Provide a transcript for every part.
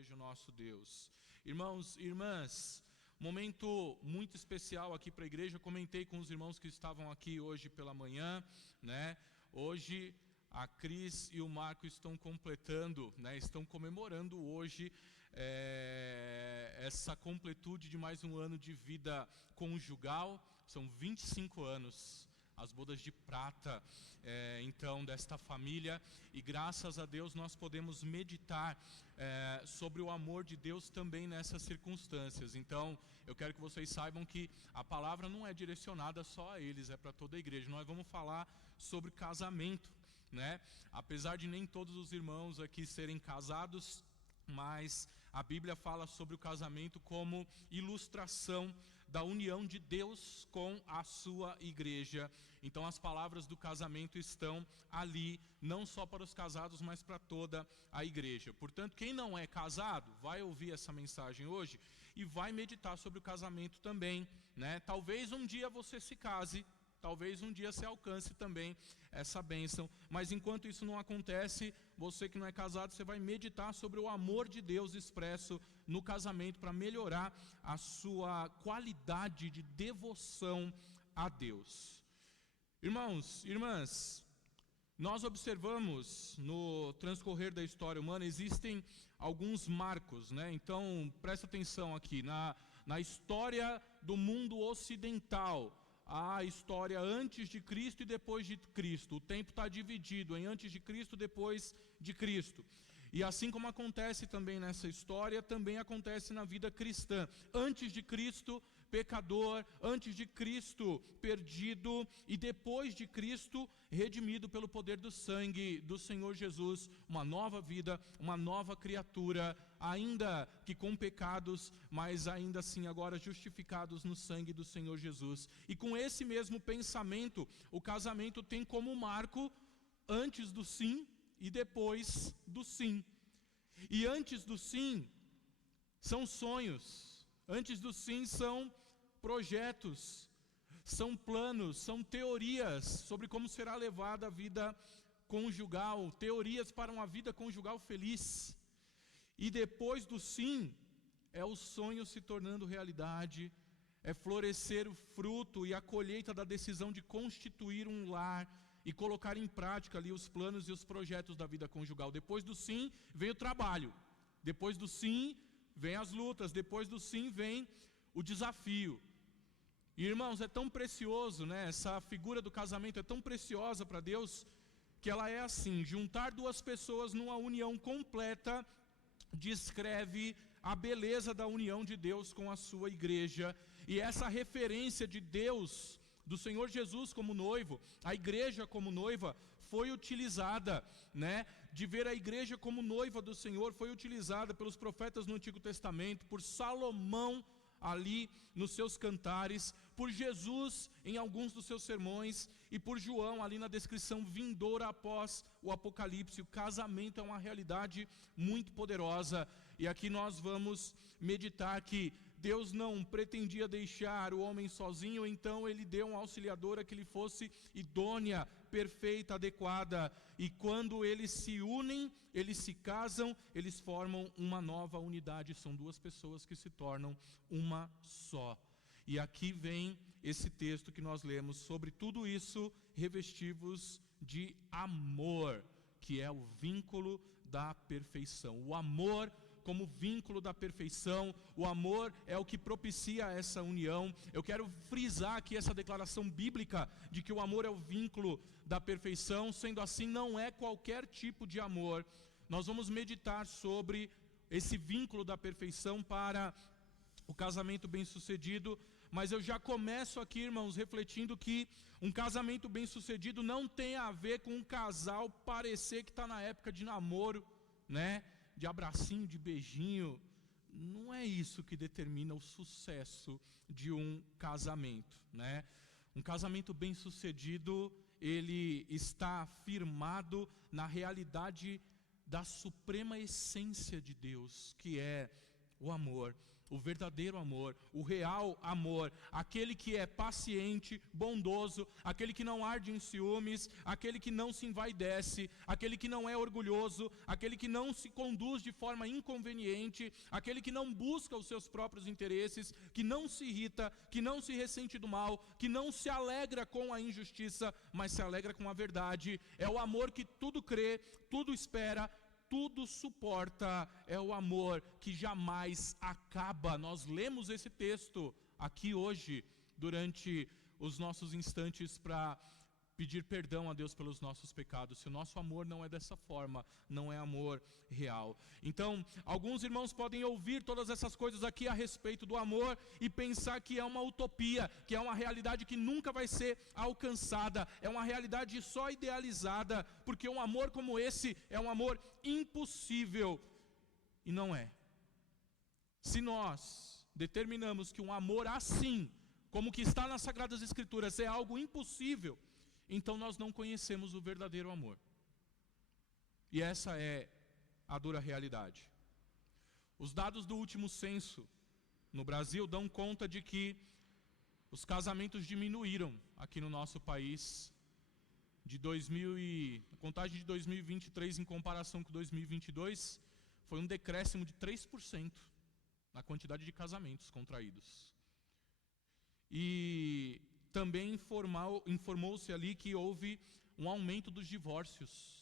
seja o nosso Deus. Irmãos e irmãs, momento muito especial aqui para a igreja. Eu comentei com os irmãos que estavam aqui hoje pela manhã, né? Hoje a Cris e o Marco estão completando, né? Estão comemorando hoje essa completude de mais um ano de vida conjugal. São 25 anos. As bodas de prata, então, desta família. E graças a Deus nós podemos meditar sobre o amor de Deus também nessas circunstâncias. Então, eu quero que vocês saibam que a palavra não é direcionada só a eles, é para toda a igreja. Nós vamos falar sobre casamento, né? Apesar de nem todos os irmãos aqui serem casados, mas a Bíblia fala sobre o casamento como ilustração da união de Deus com a sua igreja. Então as palavras do casamento estão ali, não só para os casados, mas para toda a igreja. Portanto, quem não é casado, vai ouvir essa mensagem hoje e vai meditar sobre o casamento também, né? Talvez um dia você se case, talvez um dia você alcance também essa bênção. Mas enquanto isso não acontece, você que não é casado, você vai meditar sobre o amor de Deus expresso no casamento para melhorar a sua qualidade de devoção a Deus. Irmãos, irmãs, nós observamos no transcorrer da história humana, existem alguns marcos, né? Então presta atenção aqui, na história do mundo ocidental, a história antes de Cristo e depois de Cristo. O tempo está dividido em antes de Cristo e depois de Cristo. E assim como acontece também nessa história, também acontece na vida cristã. Antes de Cristo, pecador; antes de Cristo, perdido; e depois de Cristo, redimido pelo poder do sangue do Senhor Jesus. Uma nova vida, uma nova criatura, ainda que com pecados, mas ainda assim agora justificados no sangue do Senhor Jesus. E com esse mesmo pensamento, o casamento tem como marco antes do sim e depois do sim. E antes do sim são sonhos, antes do sim são projetos, são planos, são teorias sobre como será levada a vida conjugal, teorias para uma vida conjugal feliz. E depois do sim é o sonho se tornando realidade, é florescer o fruto e a colheita da decisão de constituir um lar e colocar em prática ali os planos e os projetos da vida conjugal. Depois do sim vem o trabalho, depois do sim vem as lutas, depois do sim vem o desafio. E, irmãos, é tão precioso, né? Essa figura do casamento é tão preciosa para Deus, que ela é assim: juntar duas pessoas numa união completa descreve a beleza da união de Deus com a sua igreja. E essa referência de Deus, do Senhor Jesus como noivo, a igreja como noiva, foi utilizada, né? De ver a igreja como noiva do Senhor, foi utilizada pelos profetas no Antigo Testamento, por Salomão ali nos seus cantares, por Jesus em alguns dos seus sermões, e por João ali na descrição vindoura após o Apocalipse. O casamento é uma realidade muito poderosa, e aqui nós vamos meditar que Deus não pretendia deixar o homem sozinho, então Ele deu uma auxiliadora que lhe fosse idônea, perfeita, adequada. E quando eles se unem, eles se casam, eles formam uma nova unidade. São duas pessoas que se tornam uma só. E aqui vem esse texto que nós lemos: sobre tudo isso, revestivos de amor, que é o vínculo da perfeição. O amor como vínculo da perfeição, o amor é o que propicia essa união. Eu quero frisar aqui essa declaração bíblica de que o amor é o vínculo da perfeição. Sendo assim, não é qualquer tipo de amor. Nós vamos meditar sobre esse vínculo da perfeição para o casamento bem-sucedido, mas eu já começo aqui, irmãos, refletindo que um casamento bem-sucedido não tem a ver com um casal parecer que está na época de namoro, né? De abracinho, de beijinho. Não é isso que determina o sucesso de um casamento, né? Um casamento bem-sucedido, ele está firmado na realidade da suprema essência de Deus, que é o amor. o verdadeiro amor, o real amor, aquele que é paciente, bondoso, aquele que não arde em ciúmes, aquele que não se envaidece, aquele que não é orgulhoso, aquele que não se conduz de forma inconveniente, aquele que não busca os seus próprios interesses, que não se irrita, que não se ressente do mal, que não se alegra com a injustiça, mas se alegra com a verdade. É o amor que tudo crê, tudo espera, tudo suporta. É o amor que jamais acaba. Nós lemos esse texto aqui hoje, durante os nossos instantes para pedir perdão a Deus pelos nossos pecados. Se o nosso amor não é dessa forma, não é amor real. Então, alguns irmãos podem ouvir todas essas coisas aqui a respeito do amor e pensar que é uma utopia, que é uma realidade que nunca vai ser alcançada, é uma realidade só idealizada, porque um amor como esse é um amor impossível. E não é. Se nós determinamos que um amor assim, como que está nas Sagradas Escrituras, é algo impossível, então nós não conhecemos o verdadeiro amor. E essa é a dura realidade. Os dados do último censo no Brasil dão conta de que os casamentos diminuíram aqui no nosso país. A contagem de 2023 em comparação com 2022 foi um decréscimo de 3% na quantidade de casamentos contraídos. E também informou-se ali que houve um aumento dos divórcios,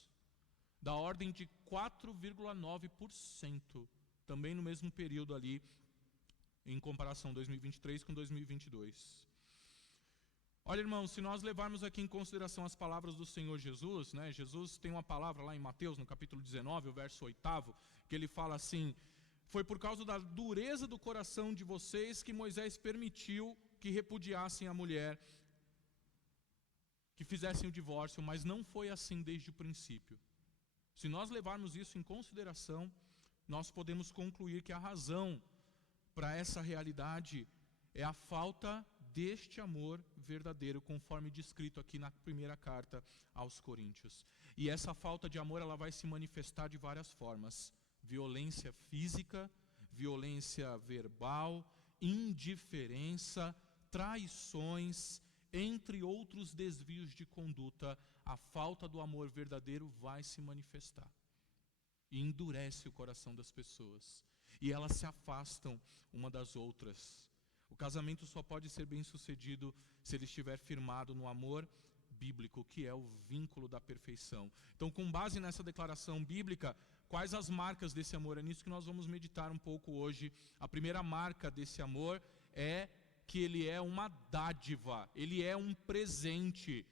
da ordem de 4,9%, também no mesmo período ali, em comparação 2023 com 2022. Olha, irmãos, se nós levarmos aqui em consideração as palavras do Senhor Jesus, né? Jesus tem uma palavra lá em Mateus, no capítulo 19, o verso 8, que ele fala assim: foi por causa da dureza do coração de vocês que Moisés permitiu que repudiassem a mulher, que fizessem o divórcio, mas não foi assim desde o princípio. Se nós levarmos isso em consideração, nós podemos concluir que a razão para essa realidade é a falta deste amor verdadeiro, conforme descrito aqui na primeira carta aos Coríntios. E essa falta de amor, ela vai se manifestar de várias formas: violência física, violência verbal, indiferença, traições, entre outros desvios de conduta. A falta do amor verdadeiro vai se manifestar e endurece o coração das pessoas, e elas se afastam uma das outras. O casamento só pode ser bem sucedido se ele estiver firmado no amor bíblico, que é o vínculo da perfeição. Então, com base nessa declaração bíblica, quais as marcas desse amor? É nisso que nós vamos meditar um pouco hoje. A primeira marca desse amor é que ele é uma dádiva, ele é um presente.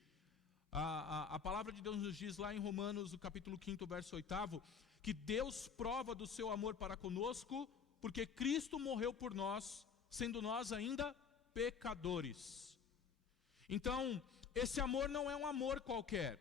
A palavra de Deus nos diz lá em Romanos, o capítulo 5, verso 8, que Deus prova do seu amor para conosco, porque Cristo morreu por nós, sendo nós ainda pecadores. Então, esse amor não é um amor qualquer.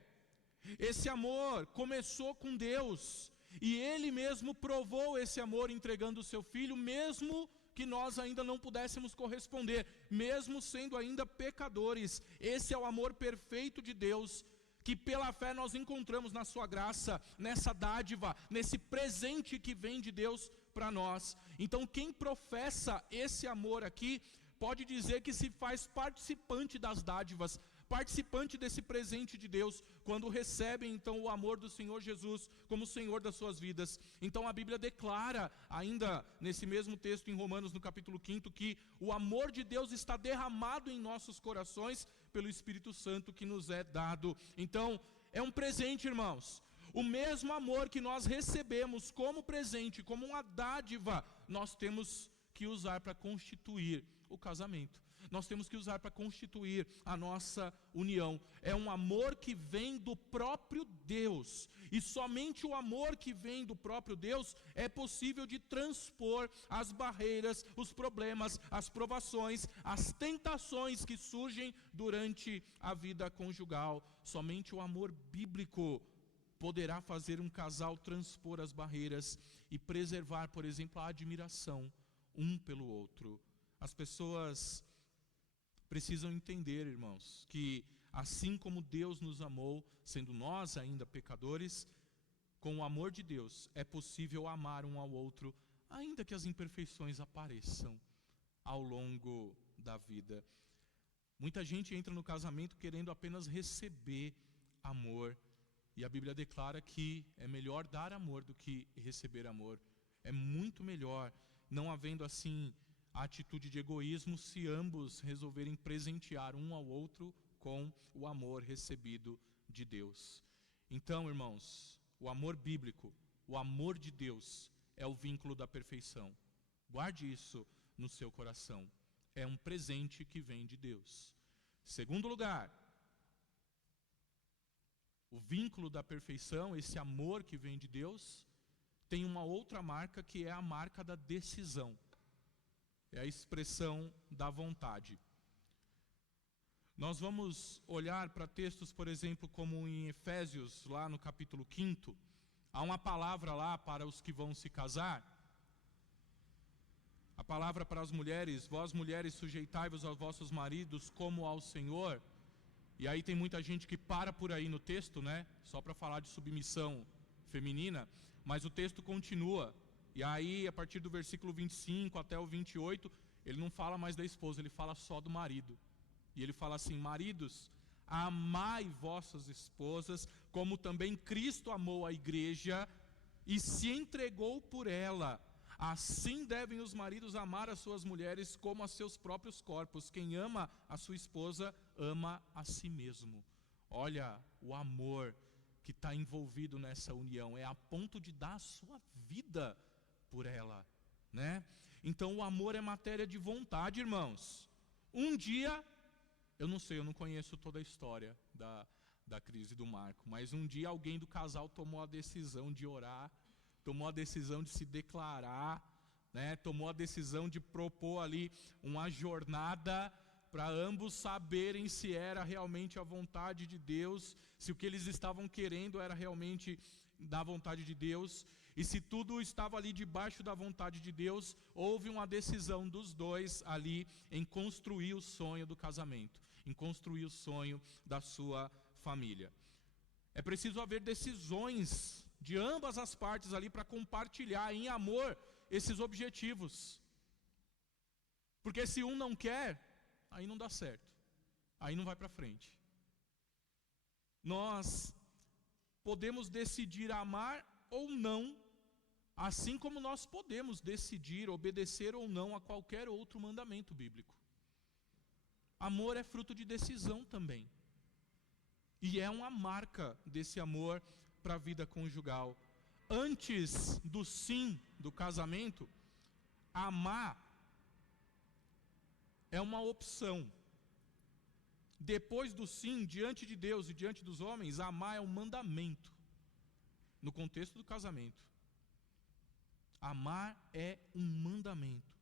Esse amor começou com Deus, e Ele mesmo provou esse amor entregando o seu Filho, mesmo que nós ainda não pudéssemos corresponder, mesmo sendo ainda pecadores. Esse é o amor perfeito de Deus, que pela fé nós encontramos na sua graça, nessa dádiva, nesse presente que vem de Deus para nós. Então, quem professa esse amor aqui, pode dizer que se faz participante das dádivas, participante desse presente de Deus, quando recebem então o amor do Senhor Jesus como Senhor das suas vidas. Então a Bíblia declara, ainda nesse mesmo texto em Romanos, no capítulo 5, que o amor de Deus está derramado em nossos corações pelo Espírito Santo que nos é dado. Então é um presente, irmãos. O mesmo amor que nós recebemos como presente, como uma dádiva, nós temos que usar para constituir o casamento. Nós temos que usar para constituir a nossa união. É um amor que vem do próprio Deus. E somente o amor que vem do próprio Deus é possível de transpor as barreiras, os problemas, as provações, as tentações que surgem durante a vida conjugal. Somente o amor bíblico poderá fazer um casal transpor as barreiras e preservar, por exemplo, a admiração um pelo outro. As pessoas precisam entender, irmãos, que assim como Deus nos amou, sendo nós ainda pecadores, com o amor de Deus é possível amar um ao outro ainda que as imperfeições apareçam ao longo da vida. Muita gente entra no casamento querendo apenas receber amor, e a Bíblia declara que é melhor dar amor do que receber amor. É muito melhor, não havendo assim a atitude de egoísmo, se ambos resolverem presentear um ao outro com o amor recebido de Deus. Então, irmãos, o amor bíblico, o amor de Deus é o vínculo da perfeição. Guarde isso no seu coração. É um presente que vem de Deus. Segundo lugar, o vínculo da perfeição, esse amor que vem de Deus, tem uma outra marca que é a marca da decisão. É a expressão da vontade. Nós vamos olhar para textos, por exemplo, como em Efésios, lá no capítulo 5, há uma palavra lá para os que vão se casar. A palavra para as mulheres: vós mulheres sujeitai-vos aos vossos maridos como ao Senhor. E aí tem muita gente que para por aí no texto, né? Só para falar de submissão feminina, mas o texto continua. E aí, a partir do versículo 25 até o 28, ele não fala mais da esposa, ele fala só do marido. E ele fala assim: maridos, amai vossas esposas, como também Cristo amou a igreja e se entregou por ela. Assim devem os maridos amar as suas mulheres como a seus próprios corpos. Quem ama a sua esposa, ama a si mesmo. Olha o amor que está envolvido nessa união, é a ponto de dar a sua vida por ela, né? Então o amor é matéria de vontade, irmãos. Um dia, eu não sei, eu não conheço toda a história da Cris e do Marco, mas um dia alguém do casal tomou a decisão de orar, tomou a decisão de se declarar, né? Tomou a decisão de propor ali uma jornada para ambos saberem se era realmente a vontade de Deus, se o que eles estavam querendo era realmente da vontade de Deus, e se tudo estava ali debaixo da vontade de Deus. Houve uma decisão dos dois ali em construir o sonho do casamento, em construir o sonho da sua família. É preciso haver decisões de ambas as partes ali para compartilhar em amor esses objetivos. Porque se um não quer, aí não dá certo, aí não vai para frente. Nós podemos decidir amar ou não, assim como nós podemos decidir obedecer ou não a qualquer outro mandamento bíblico. Amor é fruto de decisão também. E é uma marca desse amor para a vida conjugal. Antes do sim do casamento, amar é uma opção. Depois do sim, diante de Deus e diante dos homens, amar é um mandamento. No contexto do casamento, amar é um mandamento.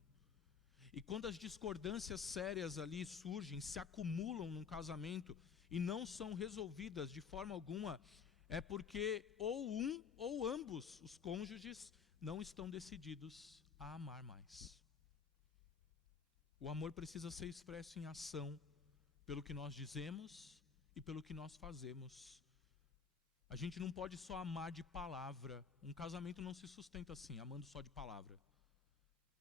E quando as discordâncias sérias ali surgem, se acumulam num casamento e não são resolvidas de forma alguma, é porque ou um ou ambos os cônjuges não estão decididos a amar mais. O amor precisa ser expresso em ação, pelo que nós dizemos e pelo que nós fazemos. A gente não pode só amar de palavra. Um casamento não se sustenta assim, amando só de palavra.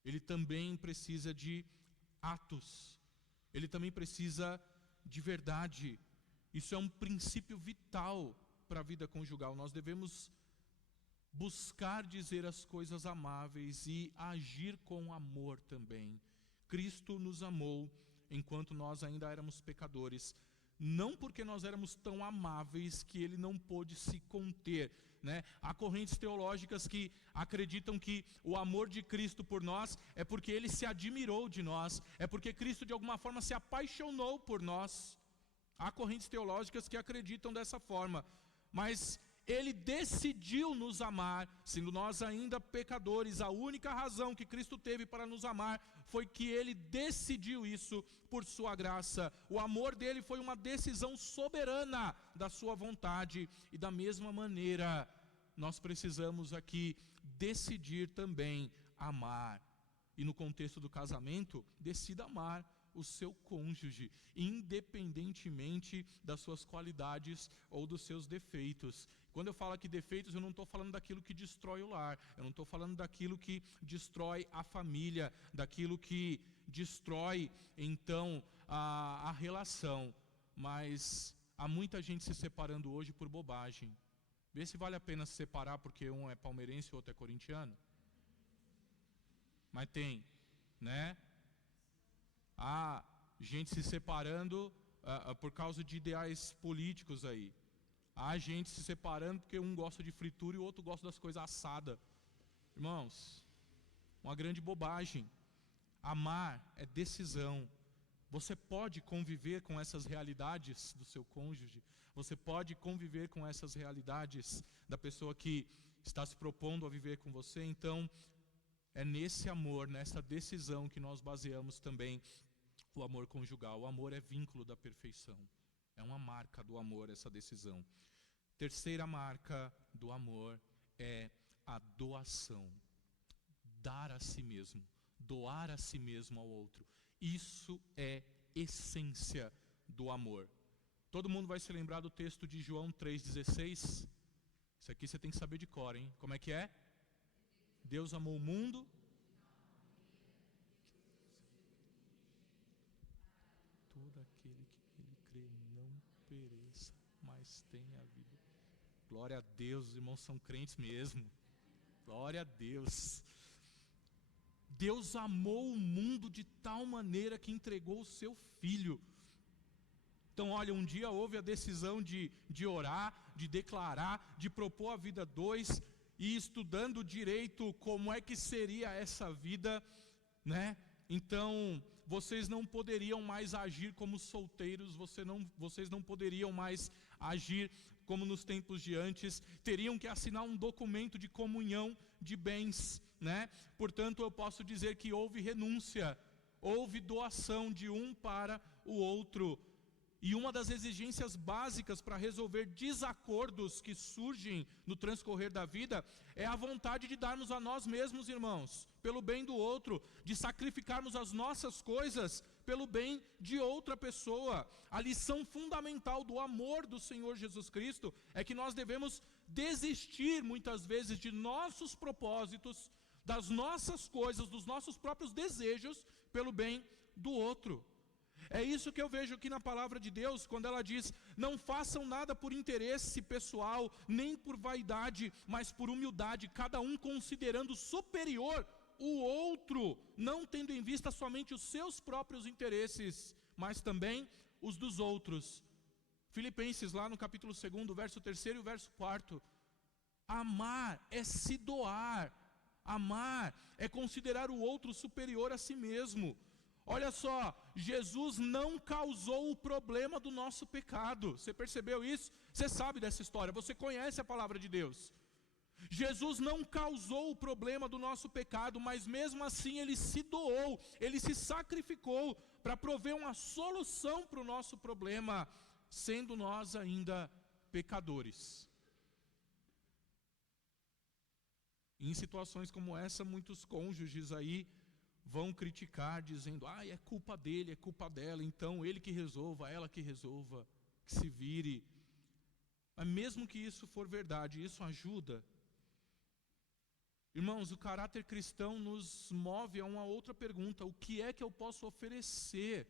Ele também precisa de atos. Ele também precisa de verdade. Isso é um princípio vital para a vida conjugal. Nós devemos buscar dizer as coisas amáveis e agir com amor também. Cristo nos amou enquanto nós ainda éramos pecadores. Não porque nós éramos tão amáveis que ele não pôde se conter, né? Há correntes teológicas que acreditam que o amor de Cristo por nós é porque ele se admirou de nós, é porque Cristo de alguma forma se apaixonou por nós. Há correntes teológicas que acreditam dessa forma, mas ele decidiu nos amar, sendo nós ainda pecadores. A única razão que Cristo teve para nos amar foi que ele decidiu isso por sua graça. O amor dele foi uma decisão soberana da sua vontade. E da mesma maneira, nós precisamos aqui decidir também amar. E no contexto do casamento, decida amar o seu cônjuge, independentemente das suas qualidades ou dos seus defeitos. Quando eu falo aqui defeitos, eu não estou falando daquilo que destrói o lar, eu não estou falando daquilo que destrói a família, daquilo que destrói, então, a relação. Mas há muita gente se separando hoje por bobagem. Vê se vale a pena se separar porque um é palmeirense e o outro é corintiano. Mas tem, né? Há gente se separando por causa de ideais políticos aí. Há gente se separando porque um gosta de fritura e o outro gosta das coisas assadas. Irmãos, uma grande bobagem. Amar é decisão. Você pode conviver com essas realidades do seu cônjuge. Você pode conviver com essas realidades da pessoa que está se propondo a viver com você. Então, é nesse amor, nessa decisão que nós baseamos também o amor conjugal. O amor é vínculo da perfeição. É uma marca do amor, essa decisão. Terceira marca do amor é a doação. Dar a si mesmo. Doar a si mesmo ao outro. Isso é essência do amor. Todo mundo vai se lembrar do texto de João 3,16. Isso aqui você tem que saber de cor, hein? Como é que é? Deus amou o mundo. Todo aquele que nele crê não pereça, mas tenha vida. Glória a Deus, os irmãos são crentes mesmo. Glória a Deus. Deus amou o mundo de tal maneira que entregou o seu Filho. Então, olha, um dia houve a decisão de orar, de declarar, de propor a vida 2, e estudando direito como é que seria essa vida, né? Então, vocês não poderiam mais agir como solteiros, vocês não poderiam mais agir como nos tempos de antes, teriam que assinar um documento de comunhão de bens, né? Portanto, eu posso dizer que houve renúncia, houve doação de um para o outro. E uma das exigências básicas para resolver desacordos que surgem no transcorrer da vida é a vontade de darmos a nós mesmos, irmãos, pelo bem do outro, de sacrificarmos as nossas coisas pelo bem de outra pessoa. A lição fundamental do amor do Senhor Jesus Cristo é que nós devemos desistir muitas vezes de nossos propósitos, das nossas coisas, dos nossos próprios desejos pelo bem do outro. É isso que eu vejo aqui na palavra de Deus, quando ela diz: não façam nada por interesse pessoal, nem por vaidade, mas por humildade, cada um considerando superior o outro, não tendo em vista somente os seus próprios interesses, mas também os dos outros. Filipenses, lá no capítulo 2, verso 3 e o verso 4. Amar é se doar, amar é considerar o outro superior a si mesmo. Olha só, Jesus não causou o problema do nosso pecado. Você percebeu isso? Você sabe dessa história, você conhece a palavra de Deus. Jesus não causou o problema do nosso pecado, mas mesmo assim Ele se doou, Ele se sacrificou para prover uma solução para o nosso problema, sendo nós ainda pecadores. Em situações como essa, muitos cônjuges aí vão criticar, dizendo: é culpa dele, é culpa dela, então ele que resolva, ela que resolva, que se vire. Mas mesmo que isso for verdade, isso ajuda? Irmãos, o caráter cristão nos move a uma outra pergunta: o que é que eu posso oferecer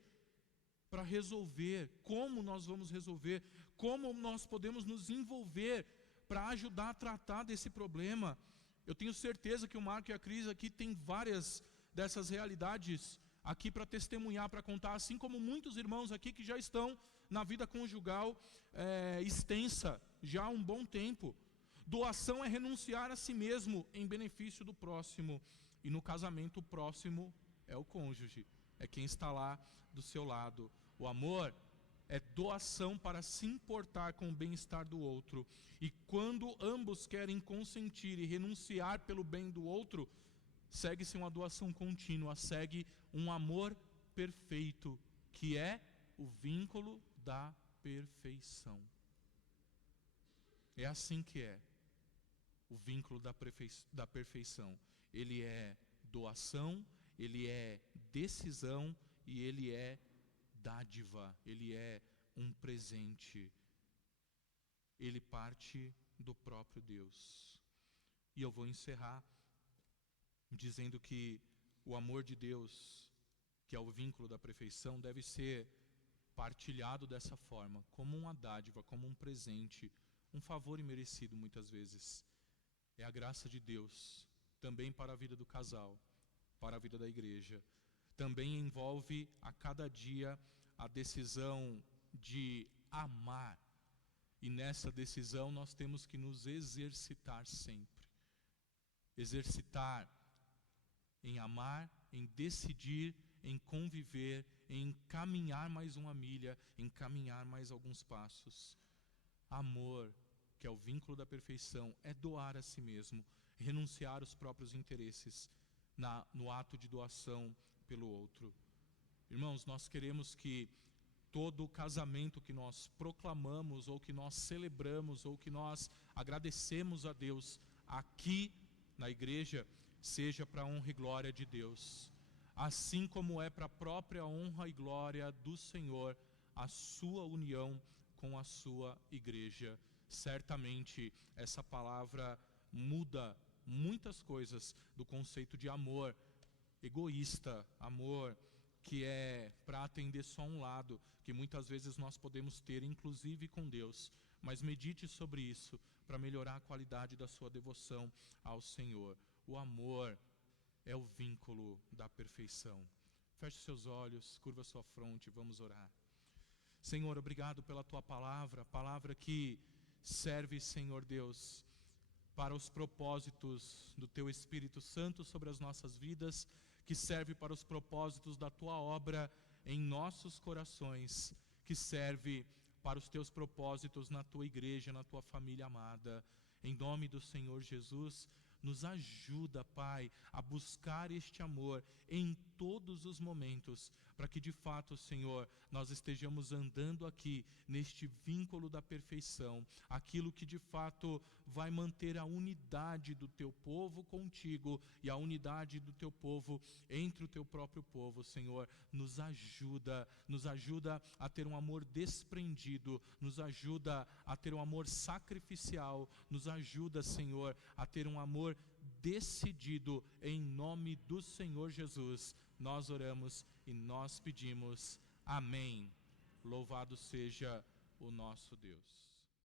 para resolver? Como nós vamos resolver? Como nós podemos nos envolver para ajudar a tratar desse problema? Eu tenho certeza que o Marco e a Cris aqui têm várias dessas realidades aqui para testemunhar, para contar, assim como muitos irmãos aqui que já estão na vida conjugal extensa, já há um bom tempo. Doação é renunciar a si mesmo em benefício do próximo, e no casamento o próximo é o cônjuge, é quem está lá do seu lado. O amor é doação para se importar com o bem-estar do outro, e quando ambos querem consentir e renunciar pelo bem do outro, segue-se uma doação contínua, segue um amor perfeito, que é o vínculo da perfeição. É assim que é o vínculo da perfeição. Ele é doação, ele é decisão e ele é dádiva, ele é um presente. Ele parte do próprio Deus. E eu vou encerrar dizendo que o amor de Deus, que é o vínculo da perfeição, deve ser partilhado dessa forma, como uma dádiva, como um presente, um favor imerecido muitas vezes. É a graça de Deus, também para a vida do casal, para a vida da igreja. Também envolve a cada dia a decisão de amar. E nessa decisão nós temos que nos exercitar sempre. Exercitar em amar, em decidir, em conviver, em caminhar mais uma milha, em caminhar mais alguns passos. Amor, que é o vínculo da perfeição, é doar a si mesmo, renunciar aos próprios interesses no ato de doação pelo outro. Irmãos, nós queremos que todo casamento que nós proclamamos, ou que nós celebramos, ou que nós agradecemos a Deus aqui na igreja, seja para a honra e glória de Deus. Assim como é para a própria honra e glória do Senhor, a sua união com a sua igreja. Certamente essa palavra muda muitas coisas do conceito de amor egoísta, amor que é para atender só um lado, que muitas vezes nós podemos ter, inclusive com Deus. Mas medite sobre isso, para melhorar a qualidade da sua devoção ao Senhor. O amor é o vínculo da perfeição. Feche seus olhos, curva sua fronte, vamos orar. Senhor, obrigado pela Tua palavra, palavra que serve, Senhor Deus, para os propósitos do Teu Espírito Santo sobre as nossas vidas, que serve para os propósitos da Tua obra em nossos corações, que serve para os Teus propósitos na Tua igreja, na Tua família amada. Em nome do Senhor Jesus, nos ajuda, Pai, a buscar este amor em todos os momentos, para que de fato, Senhor, nós estejamos andando aqui neste vínculo da perfeição, aquilo que de fato vai manter a unidade do Teu povo contigo e a unidade do Teu povo entre o Teu próprio povo. Senhor, nos ajuda a ter um amor desprendido, nos ajuda a ter um amor sacrificial, nos ajuda, Senhor, a ter um amor decidido. Em nome do Senhor Jesus, nós oramos e nós pedimos. Amém. Louvado seja o nosso Deus.